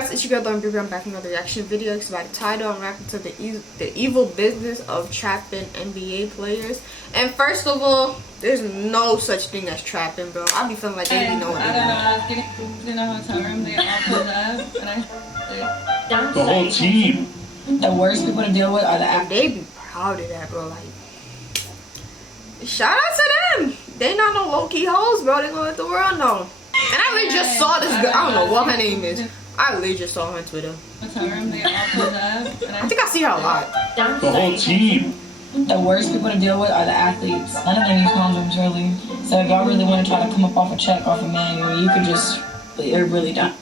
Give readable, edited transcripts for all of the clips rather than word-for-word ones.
guys, it's your girl Groupie. I'm back with another reaction video. It's about the title. I'm reacting to the evil business of trapping NBA players. And first of all, there's no such thing as trapping, bro. I be feeling like they be knowing. I don't know. I was getting in a hotel room. They all pulled up, and the whole team. The worst people to deal with are the And they be proud of that, bro. Like, shout out to them. They not no low key hoes, bro. They gonna let the world know. And I really just saw this girl. I don't know what her name is. I literally just saw her on Twitter. hotel room. They all pulled up, and I think I see her a lot. The whole team. The worst people to deal with are the athletes. None of them use condoms, really. So if y'all really want to try to come up off a check off a manual, you could just, they're really done.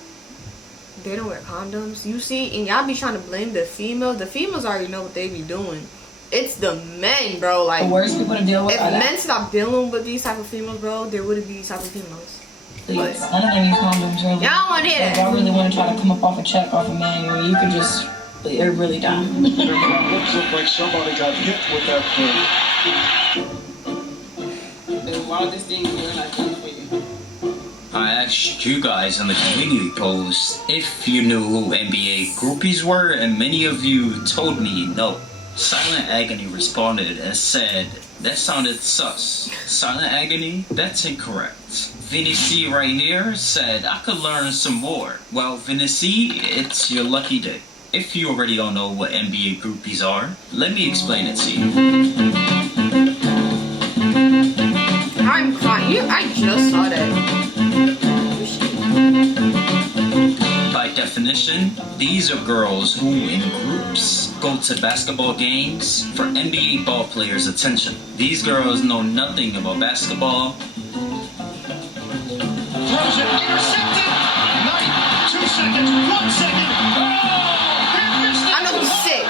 They don't wear condoms. You see, and y'all be trying to blame the females. The females already know what they be doing. It's the men, bro. Like, The worst people to deal with if are the men stopped dealing with these type of females, bro, there wouldn't be these type of females. athletes. None of them use condoms, really. Y'all want to hear So if that? y'all really want to try to come up off a check off a manual, you could just, they're really done. Their looks look like somebody got hit with that thing. The wildest thing I've done for you. I asked you guys in the community post if you knew who NBA groupies were, and many of you told me no. Silent Agony responded and said, that sounded sus. Silent Agony? That's incorrect. Vinny C right here said, I could learn some more. Well, Vinny C, it's your lucky day. If you already don't know what NBA groupies are, let me explain it to you. I'm crying. I just saw that. By definition, these are girls who, in groups, go to basketball games for NBA ball players' attention. These girls know nothing about basketball. Throws it, intercepted. Knight, 2 seconds, 1 second. Oh, I know he's sick.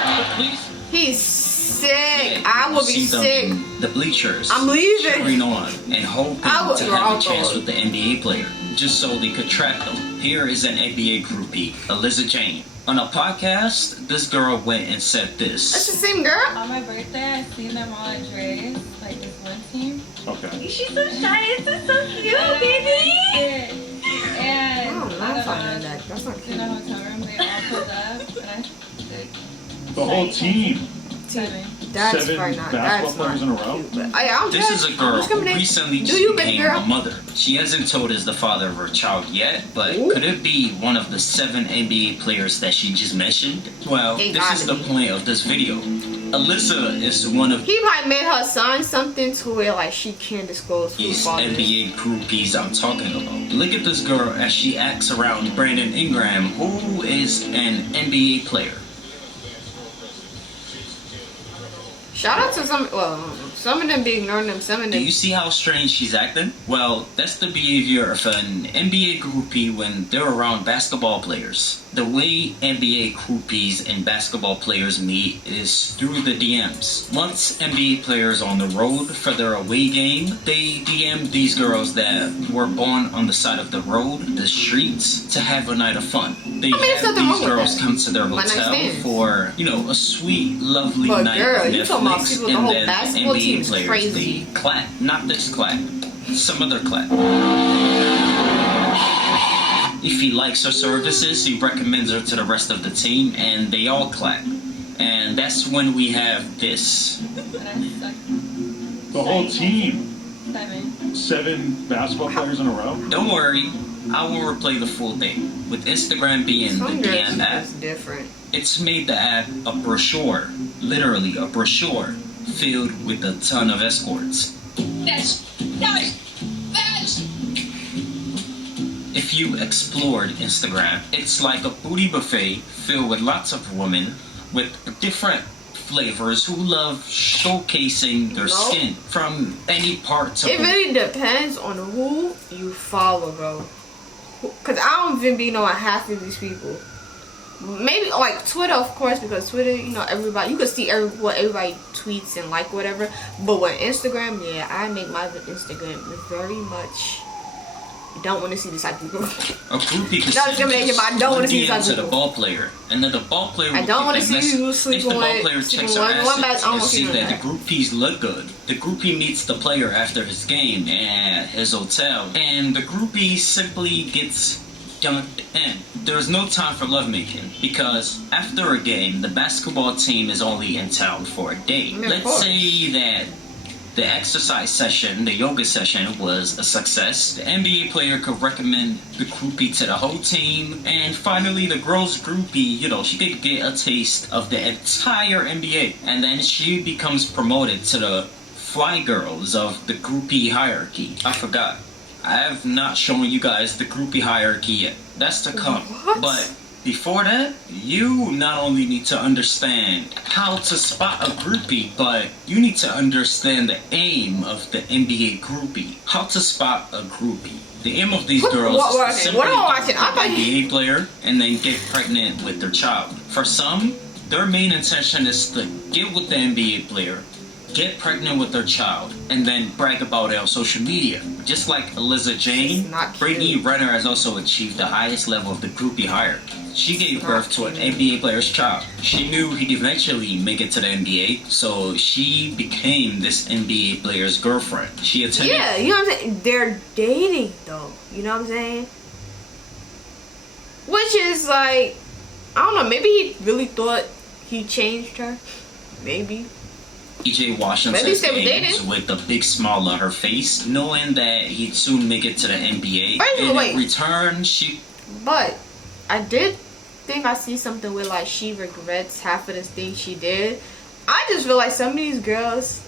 He's sick. I will be See them sick. in the bleachers. I'm leaving. Cheering on and hoping I would to have drop a chance on. with the NBA player, just so they could trap them. Here is an NBA groupie, Alyssa Jane. On a podcast, this girl went and said That's this. the same girl. On my birthday, I seen them all at Dre's, like this one team. Okay. She's so shy. This is so cute, baby. And I don't know. I'm finding that. That's not in cute. a hotel room, they all pulled up, and The whole team. That's 7 probably not. basketball That's players not in a row. cute, but I don't This judge. is a I'm girl just who coming in. recently Do just you, baby became girl? a mother. She hasn't told us the father of her child yet, but Ooh. could it be one of the 7 NBA players that she just mentioned? Well, It this is gotta the be. point of this video. Alyssa is one of He probably made her sign something to where like she can't disclose who these father is. NBA groupies I'm talking about. Look at this girl as she acts around Brandon Ingram, who is an NBA player. Shout out to some. Well, some of them be ignoring them. Some of Do them. you see how strange she's acting? Well, that's the behavior of an NBA groupie when they're around basketball players. The way NBA groupies and basketball players meet is through the DMs. Once NBA players on the road for their away game, they DM these girls that were born on the side of the road, the streets, to have a night of fun. They there's have nothing wrong these with girls that. come to their One night hotel stands. for, a sweet, lovely But night girl, of you talking about Netflix, people, the and whole then basketball the team NBA is players, crazy. they clap. Not this clap. Some other clap. If he likes her services, he recommends her to the rest of the team, and they all clap. And that's when we have this. The whole team. 7. 7 basketball players in a row. Don't worry, I will replay the full thing. With Instagram being the Some DM app, girls is different. it's made the app a brochure, literally a brochure, filled with a ton of escorts. If you explored Instagram, it's like a booty buffet filled with lots of women with different flavors who love showcasing their Nope. skin from any parts of It really depends on who you follow, bro. Cause I don't even be knowing half of these people. Maybe like Twitter, of course, because Twitter, everybody, you can see what everybody tweets and like whatever. But with Instagram, yeah, I make my Instagram very much. Don't want to see this type of people. a groupie could Not discrimination, but I don't wanna see DM these to other the people. ball player, and then the ball player I will don't keep wanna that see message. you If sleeping the ball with- player sleeping checks her with one bad- assets I and don't see wanna see that the that. groupies look good, the groupie meets the player after his game at his hotel, and the groupie simply gets And there's no time for lovemaking because after a game, the basketball team is only in town for a day. Let's say that the exercise session, the yoga session was a success. The NBA player could recommend the groupie to the whole team. And finally, the girl's groupie, she could get a taste of the entire NBA. And then she becomes promoted to the fly girls of the groupie hierarchy. I forgot. I have not shown you guys the groupie hierarchy yet. That's to come. What? But before that, you not only need to understand how to spot a groupie, but you need to understand the aim of the NBA groupie. How to spot a groupie. The aim of these girls is to simply get an NBA player and then get pregnant with their child. For some, their main intention is to get with the NBA player, get pregnant with their child, and then brag about it on social media. Just like Eliza Jane, Brittany Renner has also achieved the highest level of the groupie hierarchy. She gave birth to an NBA player's child. She knew he'd eventually make it to the NBA, so she became this NBA player's girlfriend. She attended... Yeah, you know what I'm saying? They're dating, though. You know what I'm saying? Which is like... I don't know, maybe he really thought he changed her. Maybe. PJ Washington's games with a big smile on her face, knowing that he'd soon make it to the NBA. In return, she... But I did think I see something where like she regrets half of the things she did. I just feel like some of these girls,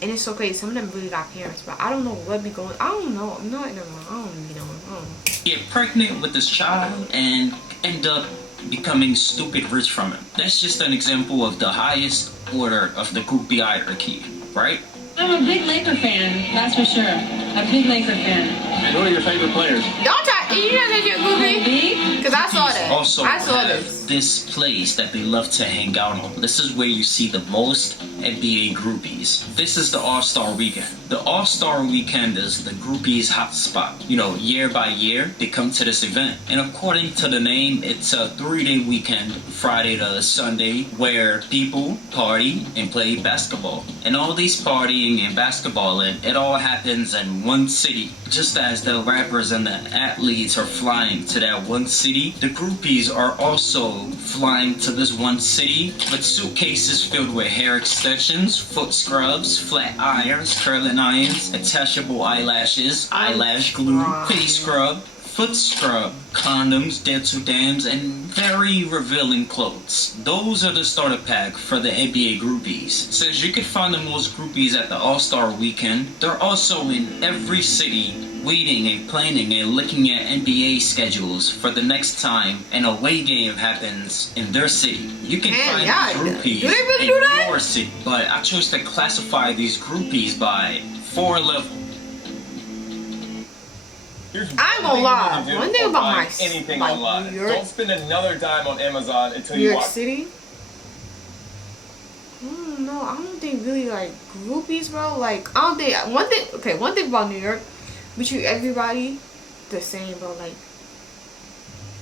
and it's so crazy, some of them really got parents, but I don't know what be going... I don't know. No, never mind. I don't be knowing. Get pregnant with this child and end up becoming stupid rich from him. That's just an example of the highest order of the groupie hierarchy, right? I'm a big Laker fan, that's for sure. A big Laker fan. And who are your favorite players? Don't try. You know that you're groupie? Because I saw that. Also I saw this place that they love to hang out on. This is where you see the most NBA groupies. This is the All-Star Weekend. The All-Star Weekend is the groupies hotspot. Year by year, they come to this event. And according to the name, it's a 3-day weekend, Friday to Sunday, where people party and play basketball. And all these partying and basketballing, it all happens in one city. Just as the rappers and the athletes are flying to that one city, the groupies are also flying to this one city with suitcases filled with hair extensions, foot scrubs, flat irons, curling irons, attachable eyelashes, eyelash glue, face scrub, foot scrub, condoms, dental dams, and very revealing clothes. Those are the starter pack for the NBA groupies. Since you can find the most groupies at the All-Star Weekend, they're also in every city waiting and planning and looking at NBA schedules for the next time an away game happens in their city. You can find these groupies in your city, but I chose to classify these groupies by 4 levels. I ain't gonna lie. One thing about anything like online. New York, Don't spend another dime on Amazon until you watch. New York City. I don't think really like groupies, bro. Like I don't think one thing about New York, we treat everybody the same, bro. Like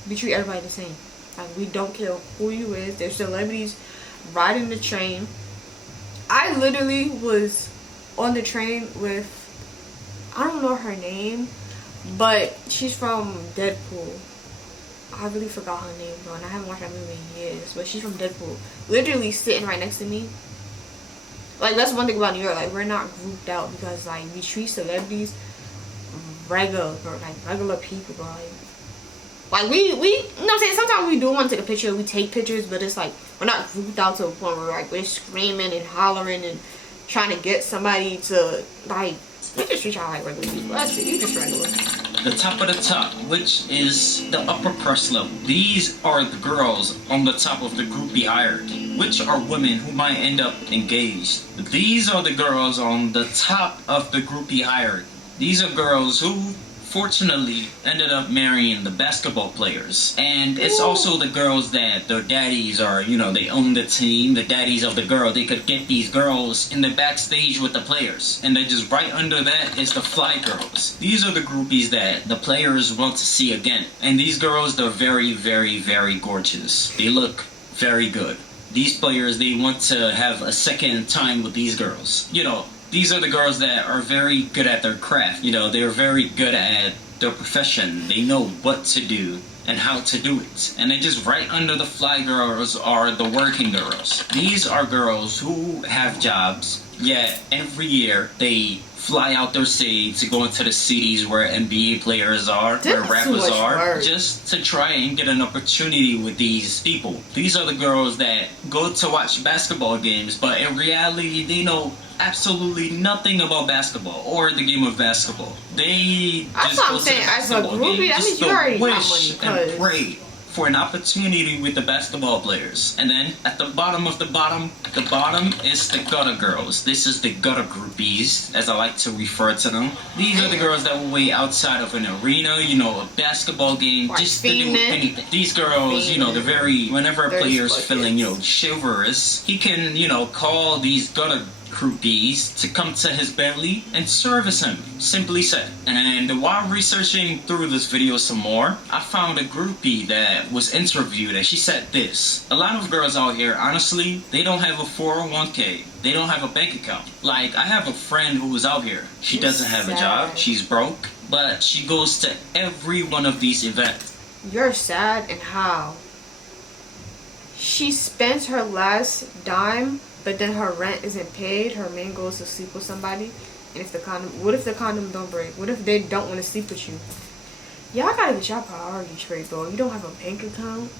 we treat everybody the same. Like we don't care who you is. There's celebrities riding the train. I literally was on the train with, I don't know her name, but she's from Deadpool. I really forgot her name, bro, and I haven't watched that movie in years. But she's from Deadpool. Literally sitting right next to me. Like, that's one thing about New York. Like, we're not grouped out because, like, we treat celebrities regular, bro. Like, regular people, bro. Like, we, you know what I'm saying? Sometimes we do want to take a picture. We take pictures, but it's like, we're not grouped out to a point where, like, we're screaming and hollering and trying to get somebody to, like, we just treat y'all like regular people. That's it. You just regular. The top of the top, which is the upper crust level. These are the girls on the top of the groupie hierarchy, which are women who might end up engaged. These are the girls on the top of the groupie hierarchy. These are girls who, fortunately, ended up marrying the basketball players. And it's also the girls that their daddies are, they own the team, the daddies of the girl. They could get these girls in the backstage with the players. And then just right under that is the fly girls. These are the groupies that the players want to see again. And these girls, they're very, very, very gorgeous. They look very good. These players, they want to have a second time with these girls. These are the girls that are very good at their craft. They're very good at their profession. They know what to do and how to do it. And then just right under the fly girls are the working girls. These are girls who have jobs, yet every year they fly out their city to go into the cities where NBA players are, where rappers are, just to try and get an opportunity with these people. These are the girls that go to watch basketball games, but in reality, they know absolutely nothing about basketball or the game of basketball. They That's just what go I'm to saying. the As a basketball groupie, game that just means you to already got wish money, and pray for an opportunity with the basketball players. And then at the bottom of the bottom is the gutter girls. This is the gutter groupies, as I like to refer to them. These are the girls that will wait outside of an arena, you know, a basketball game, Like just to do anything. These girls, you know, they're very, whenever a player's feeling, you know, chivalrous, he can, you know, call these gutter groupies to come to his belly and service him, simply said. And while researching through this video some more, I found a groupie that was interviewed, and she said this: a lot of girls out here, honestly, they don't have a 401k. They don't have a bank account. Like, I have a friend who was out here. She doesn't have a job. She's broke, but she goes to every one of these events. You're sad, and how? She spends her last dime, but then her rent isn't paid. Her man goes to sleep with somebody, and if the condom, what if the condom don't break? What if they don't want to sleep with you? Y'all gotta get your priorities straight, bro. You don't have a bank account.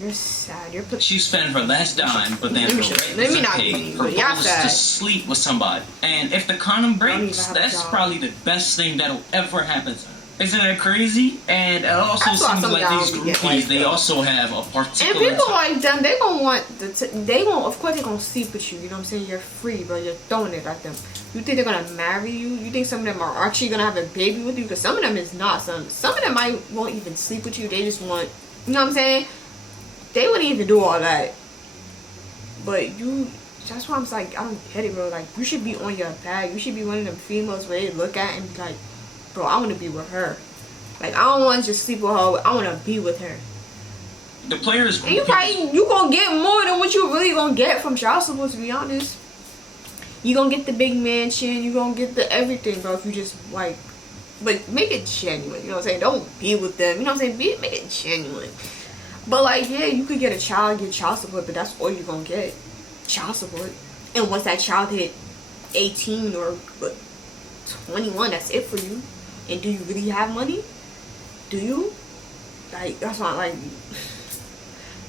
You're sad. She spent her last dime, but then her rent isn't paid. Her goes to sleep with somebody, and if the condom breaks, that's probably the best thing that'll ever happen to her. Isn't that crazy? And it also seems like these groupies, they also have a particular. And people like them, they gonna want they gonna, of course, they gonna sleep with you. You know what I'm saying? You're free, bro. You're throwing it at them. You think they're gonna marry you? You think some of them are actually gonna have a baby with you? Because some of them is not. Some of them won't even sleep with you. They just want, you know what I'm saying? They wouldn't even do all that. But you, that's why I'm like, I don't get it, bro. Like, you should be on your bag. You should be one of them females where they look at and be like, bro, I want to be with her. Like, I don't want to just sleep with her. I want to be with her. The players, and you gonna get more than what you really gonna get from child support, to be honest. You gonna get the big mansion. You gonna get the everything, bro. If you just like, but make it genuine. You know what I'm saying? Don't be with them. You know what I'm saying? Make it genuine. But like, yeah, you could get a child, get child support, but that's all you're gonna get, child support. And once that child hit 18 or 21, that's it for you. And do you really have money? Do you? Like, that's not like.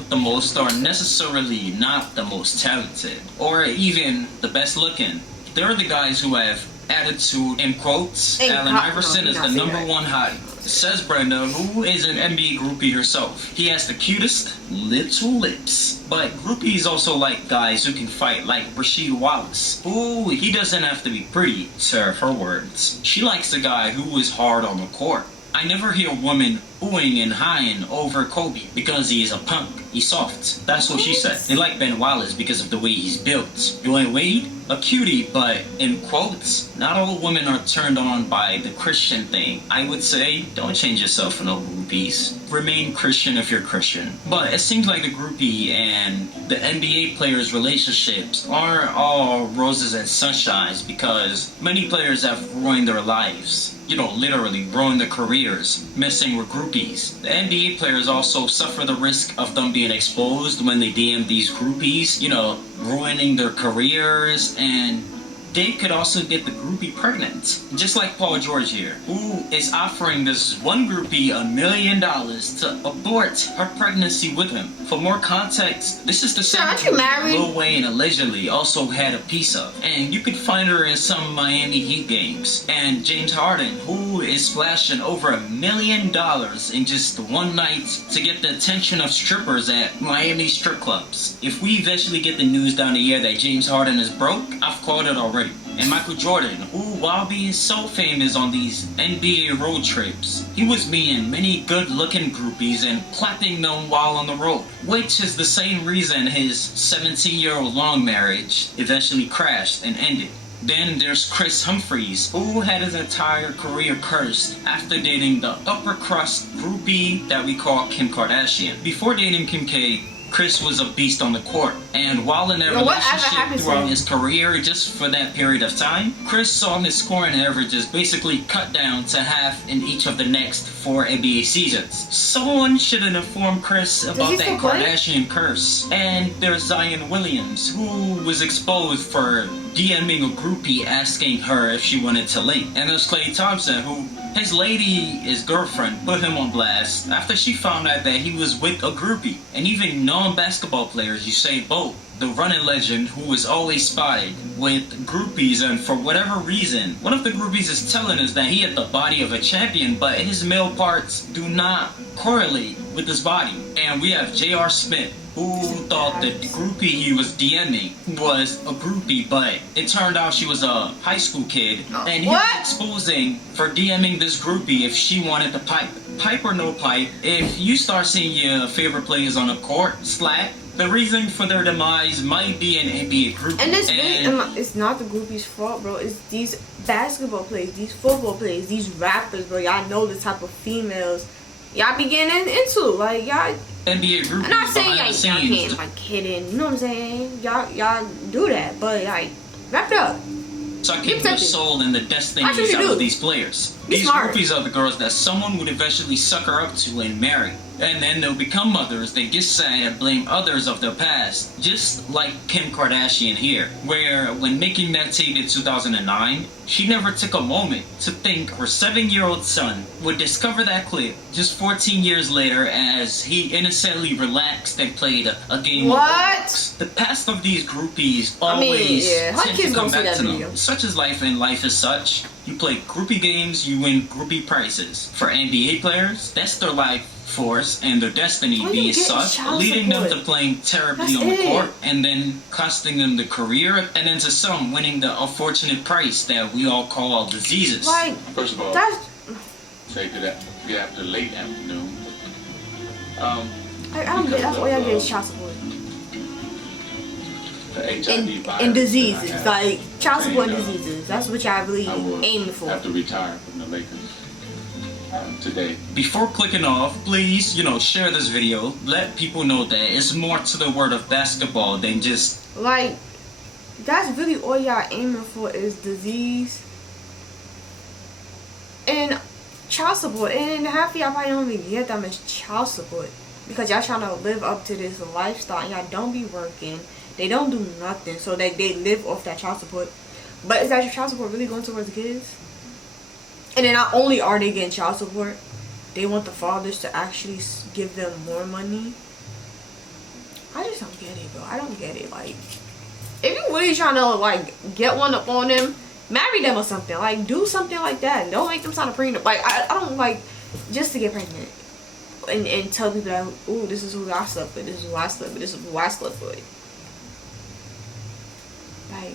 The most are necessarily not the most talented or even the best looking. They're the guys who have attitude, in quotes. Allen Iverson is the #1 hottie. Says Brenda, who is an NBA groupie herself. He has the cutest little lips. But groupies also like guys who can fight, like Rasheed Wallace. Ooh, he doesn't have to be pretty, serve her words. She likes a guy who is hard on the court. I never hear women oohing and hawing over Kobe because he is a punk. He's soft. That's what she said. They like Ben Wallace because of the way he's built. Dwayne Wade, a cutie, but in quotes, not all women are turned on by the Christian thing. I would say, don't change yourself for no groupies. Remain Christian if you're Christian. But it seems like the groupie and the NBA players' relationships aren't all roses and sunshines because many players have ruined their lives. You know, literally ruined their careers, messing with groupies. The NBA players also suffer the risk of them being exposed when they DM these groupies, you know, ruining their careers, and they could also get the groupie pregnant. Just like Paul George here, who is offering this one groupie $1 million to abort her pregnancy with him. For more context, this is the same groupie Lil Wayne allegedly also had a piece of. And you could find her in some Miami Heat games. And James Harden, who is splashing over $1 million in just one night to get the attention of strippers at Miami strip clubs. If we eventually get the news down the year that James Harden is broke, I've called it already. And Michael Jordan, who, while being so famous on these NBA road trips, he was meeting many good-looking groupies and clapping them while on the road, which is the same reason his 17-year-old long marriage eventually crashed and ended. Then there's Chris Humphries, who had his entire career cursed after dating the upper-crust groupie that we call Kim Kardashian. Before dating Kim K, Chris was a beast on the court, and while in a Whatever relationship happened to throughout him? his career, just for that period of time, Chris saw his scoring averages basically cut down to half in each of the next 4 NBA seasons. Someone should have informed Chris about he that still play? Kardashian curse. And there's Zion Williams, who was exposed for DMing a groupie asking her if she wanted to link. And there's Klay Thompson, who his lady, his girlfriend, put him on blast after she found out that he was with a groupie. And even non-basketball players, Usain Bolt, the running legend who was always spotted with groupies, and for whatever reason, one of the groupies is telling us that he had the body of a champion, but his male parts do not correlate with his body. And we have J.R. Smith, who thought that the groupie he was DMing was a groupie, but it turned out she was a high school kid, and he was exposing for DMing this groupie if she wanted to pipe. Pipe or no pipe, if you start seeing your favorite players on the court slack, the reason for their demise might be an NBA groupie. And it's not the groupies' fault, bro. It's these basketball players, these football players, these rappers, bro. Y'all know the type of females y'all be getting into. Like, y'all... NBA groupies. I'm not saying y'all can't, like, hidden. You know what I'm saying? Y'all do that, but, like, wrap it up. Sucking the soul and the destinies out of these players. These groupies are the girls that someone would eventually sucker up to and marry. And then they'll become mothers, they get sad and blame others of their past. Just like Kim Kardashian here, where when making that tape in 2009, she never took a moment to think her 7-year-old son would discover that clip just 14 years later as he innocently relaxed and played a game of Roblox. The past of these groupies always tend to come back to them. Such is life, and life is such. You play groupie games, you win groupie prizes. For NBA players, that's their life force and their destiny being such, leading them to playing terribly on the court, and then costing them the career, and then to some winning the unfortunate price that we all call diseases. Like, first of all, say good after late afternoon. I don't get. That's all y'all get is child support. And diseases, like child support and diseases. That's what y'all really aiming for. I have to retire from the Lakers today. Before clicking off, please, share this video. Let people know that it's more to the word of basketball than just... Like, that's really all y'all aiming for is disease and child support. And half of y'all probably don't even get that much child support because y'all trying to live up to this lifestyle and y'all don't be working. They don't do nothing, so they live off that child support. But is that your child support really going towards the kids? And then not only are they getting child support, they want the fathers to actually give them more money. I just don't get it, bro. I don't get it. Like, if you really trying to, like, get one up on them, marry them or something. Like, do something like that. Don't make them sign a prenup. Like, I don't, like, just to get pregnant. And tell people that, ooh, this is who I slept with. This is who I slept with. This is who I slept with. Like,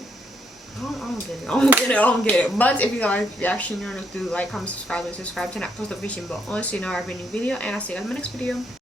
I don't get it. But if you guys reaction, you're gonna do like, comment, subscribe, to that post notification bell on so you know I have a new video, and I'll see you guys in my next video.